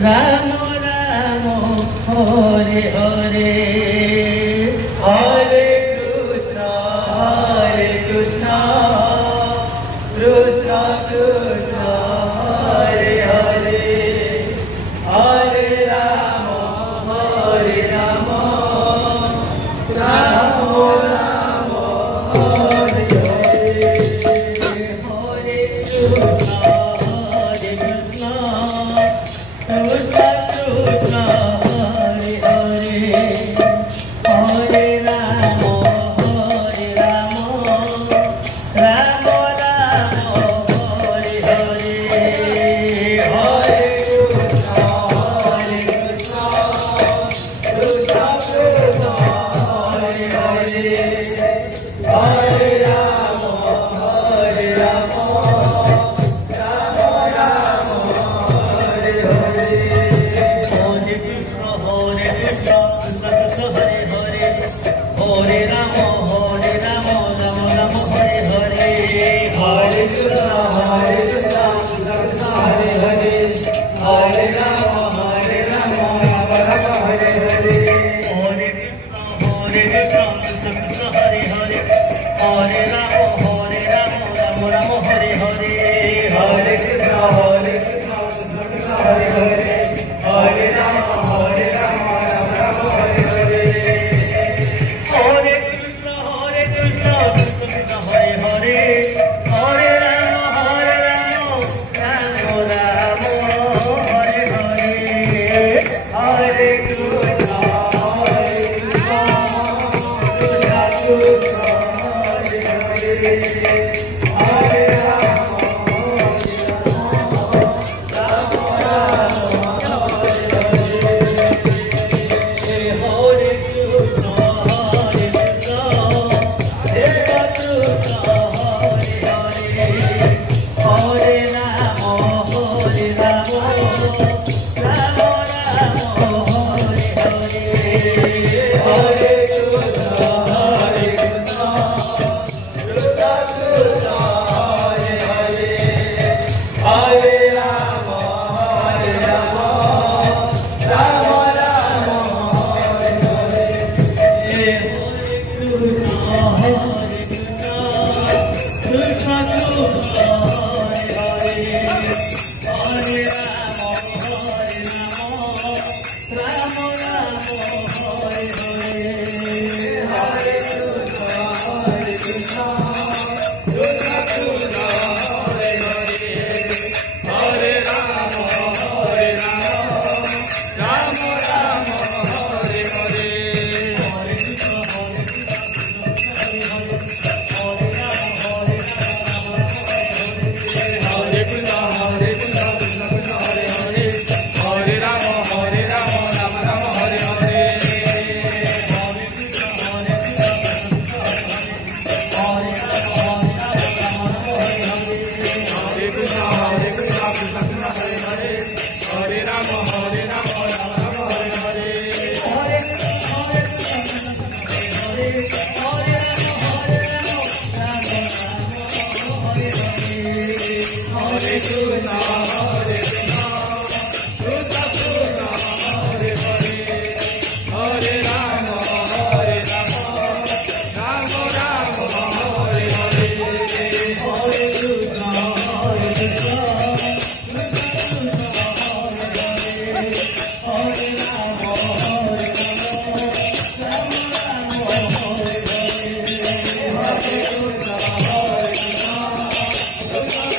Ramo Ramo Hare Hare Hare Krishna Krishna Krishna Hare Hare Hare Rama Hare Rama Ramo Ramo Hare Hare Hare Krishna Krishna Krishna Hare Hare Hare Rama Hare Rama Rama Rama Hare Hare Hare Krishna Krishna Krishna Hare Hare Hare Rama Hare Rama Hare Rama Hare Rama Rama Rama Hare Hare Hare Krishna Krishna Krishna Hare Hare Hare Rama Hare Rama Rama Rama Hare Hare Hare Krishna Krishna Krishna Hare Hare Hare Rama Hare Rama Rama Rama Hare Hare Hare Krishna Krishna Krishna Hare Hare Hare Rama Hare Rama Rama Rama Hare Hare Hare Krishna Krishna Krishna Hare Hare Hare Rama Hare Rama Rama Rama Hare Hare Hare Krishna Krishna Krishna Hare Hare Hare Rama